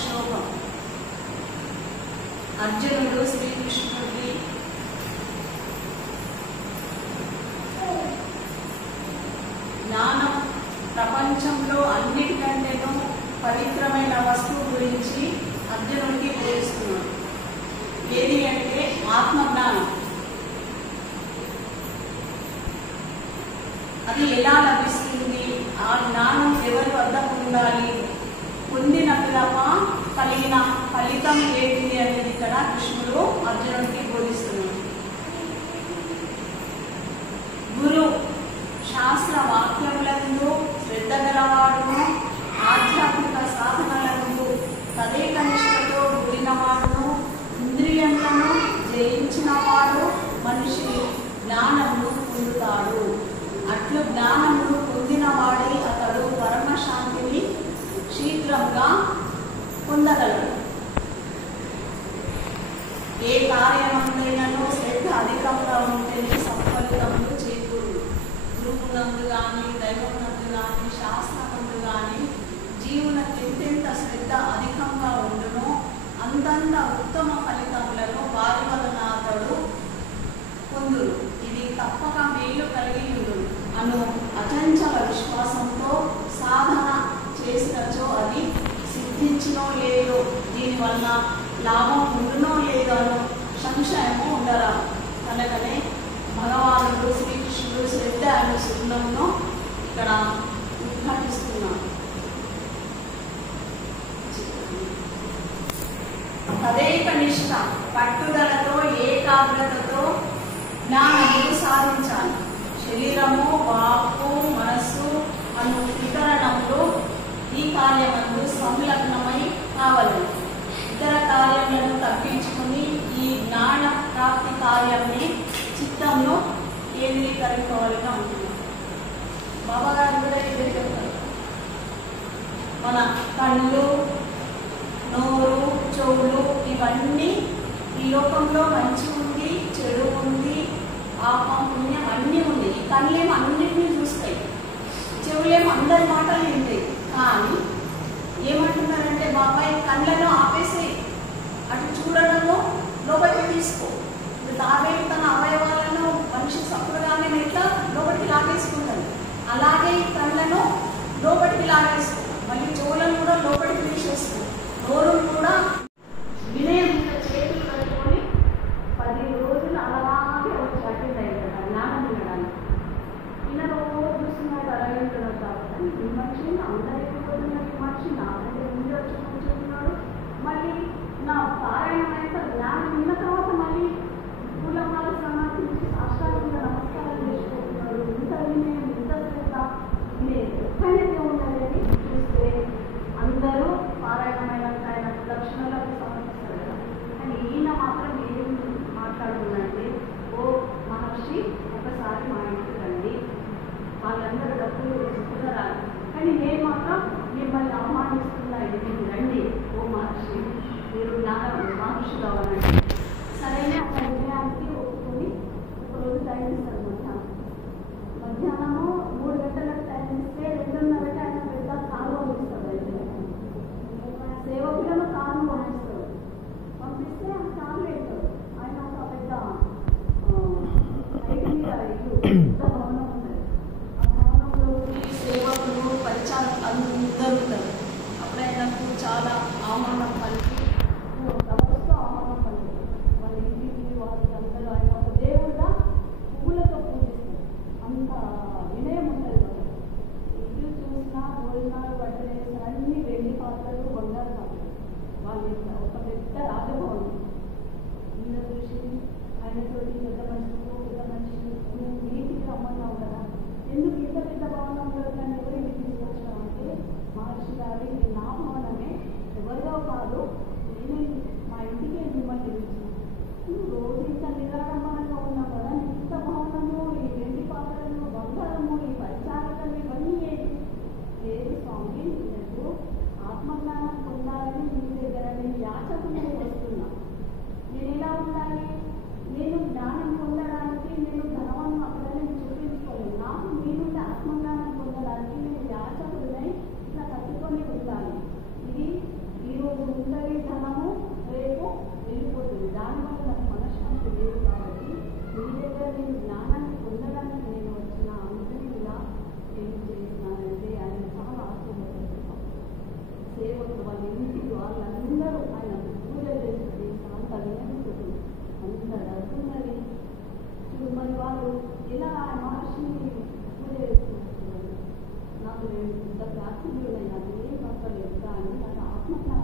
శ్లోకం. అర్జునుడు శ్రీకృష్ణుడికి జ్ఞానం ప్రపంచంలో అన్నిటికంటేనూ పవిత్రమైన వస్తువు గురించి అర్జునుడికి బోధిస్తున్నాడు. ఏది అంటే ఆత్మజ్ఞానం. అది ఎలా లభిస్తుంది, ఆ జ్ఞానం ఎవరి వద్ద పొందాలి, పొందిన పిదప కలిగిన ఫలితం ఏంటి అనేది ఇక్కడ కృష్ణుడు అర్జునుడికి బోధిస్తున్నాడు. గురు శాస్త్ర వాక్యములందు శ్రద్ధ గలవాడును, ఆధ్యాత్మిక సాధనలందు తదేక నిష్ఠతో కూడినవాడును, ఇంద్రియములను జయించిన వాడు మనిషి జ్ఞానమును పొందుతాడు. అట్లు జ్ఞానమును పొందినవాడే అతడు పరమశాంతిని శీఘ్రంగా పొందగలడు. ఏ కార్యమందైనను శ్రద్ధ అధికంగా ఉంటేనే సత్ఫలితములు చేకూరు. గురువునందు కానీ, దైవమునందు కానీ, శాస్త్రమునందు కానీ జీవునకు ఎంతెంత శ్రద్ధ అధికంగా ఉండునో అంతంత ఉత్తమ ఫలితములను వారి వలన అతడు పొందురు. ఇది తప్పక మేలు కలిగి ఉండును అను అచంచల విశ్వాసంతో సాధన చేసినచో అది సిద్ధించినో లేదో, దీనివల్ల లాభం ఉండునో లేదో అను సంశయము ఉండరా. కనుకనే భగవానుడు శ్రీకృష్ణుడు శ్రద్ధ అనే శబ్దంలో ఇక్కడ ఉద్ఘాటిస్తున్నాడు. తదేక నిష్ఠ, పట్టుదలతో ఏకాగ్రతతో జ్ఞానమును సాధించాలి. శరీరము, వాక్కు, మనస్సు అను వికరణములు ఈ కార్యమందు సంలగ్నమై కావాలి. ఇతర కార్యములను తప్పించుకుని ఈ జ్ఞాన ప్రాప్తి కార్యాన్ని చిత్తంలో కేంద్రీకరించుకోవాలిగా ఉంటుంది. బాబా గారు కూడా ఇదే చెప్తారు. మన కళ్ళు, నోరు, చెవులు ఇవన్నీ ఈ లోకంలో మంచి ఉంది, చెడు ఉంది, పాపం, పుణ్యం అన్నీ ఉంది. ఈ కళ్ళేమో అన్నింటినీ చూస్తాయి, చెవులేమో అందరి మాటలు వింటాయి. కానీ ఏమంటున్నారంటే బాబాయ్ కళ్ళను ఆపేసేయి, అటు చూడడము లోపలికి తీసుకో. తాబేలు తన అవయవాలను మనిషి సప్పుడుగానే ఎట్లా లోపలికి లాగేసుకుంటారు, అలాగే ఈ కళ్ళను లోపలికి లాగేసుకో. మళ్ళీ చెవులను కూడా లోపలికి తీసేసుకో. నోరును కూడా వినయం చేతులు కట్టుకొని 10 రోజులు అలాగే వచ్చి అటెండ్ అయ్యారు జ్ఞానం వినడానికి. ఈయన రోజు చూస్తున్నాడు అలాగే ఉంటున్నాడు కాబట్టి విమర్శ అందరికీ విమర్శ నాకంటే ముందు వచ్చి కూర్చున్నాడు. మళ్ళీ నా పారాయణం అయితే జ్ఞానం విన్న తర్వాత మళ్ళీ పూలమాల సమర్పించి సాష్టాంగంగా నమస్కారం చేసుకుంటున్నాడు. ఇంత వినయం, ఇంత శ్రద్ధ ఎక్కడైతే ఉన్నదని చూస్తే అందరూ పారాయణమైన ఆయన లక్షణాలకు సమర్పిస్తారు కదా. కానీ ఈయన మాత్రం ఏం మాట్లాడుతుందంటే, ఓ మహర్షి ఒకసారి మా ఇంటికి రండి, వాళ్ళందరూ డబ్బులు తీసుకున్నారు, కానీ నేను మాత్రం మిమ్మల్ని అవమానిస్తున్నా, ఇంటికి రండి ఓ మహర్షి, మీరు మహర్షి కావాలండి. సరైన ఒక నిర్ణయానికి ఒప్పుకొని ఒకరోజు టైం ఇస్తారు. మధ్యాహ్నము 3 గంటలకు టైం ఇస్తే 2:30కి ఆయన పెద్ద కాలు పంపిస్తాడు. సేవకులను కారు పంపిస్తాడు. పంపిస్తే ఆ కారు వెళ్తాడు. ఆయన ఒక పెద్ద ఐదు మీద ఇల్లు పెద్ద భవనం ఉంటుంది. ఆ భవనంలో సేవకులు, పరిచారకులు అందరూ ఉంటారు. అప్పుడు ఆయనకు చాలా అవమానం పలికి తమతో అవమానం పలికి వాళ్ళ ఇంటికి వాళ్ళకి అందరూ ఆయన ఒక దేవుడుగా పువ్వులతో పూజిస్తారు. అంత వినయం ఉంటుంది కదా. ఇల్లు చూసినా భోజనాలు బట్టలు అన్ని వెండి పాత్రలు, బంగారు పాత్రలు. వాళ్ళు ఒక పెద్ద రాజభవనం. ఈయన చూసి ఆయనతో పెద్ద మనిషి నువ్వు నీటికి రమ్మన్నావు కదా, ఎందుకు ఇంత పెద్ద భవనంలో కానీ ఎవరు ఇంటికి తీసుకొచ్చావు అంటే, మహర్షి గారి నా భవనమే, ఎవరిదో కాదు, నేను మా ఇంటికి మిమ్మల్ని పిలిచిన. నువ్వు రోజు ఇంత నిరాడంబరంగా ఉన్నావు కదా, ఇంత భవనము, ఈ వెండి పాత్రలు, బంగారము, ఈ పరిచారకలు ఇవన్నీ లేదు స్వామి, నేను ఆత్మజ్ఞానం పొందాలని మీ దగ్గర నేను యాచకునే వస్తున్నా. నేను ఎలా ఉండాలి? నేను జ్ఞానం పొందడానికి నేను ధనవాన్ని అక్కడ నేను చూపించుకోలేదు. నాకు మీ నుండి ఆత్మజ్ఞానం పొందడానికి నేను యాచకుడినై ఇట్లా కట్టుకొని ఉండాలి. ఇది ఈరోజు ఆత్మీయులైన అది ఏం పర్వాలేదు కానీ నాకు ఆత్మజ్ఞానం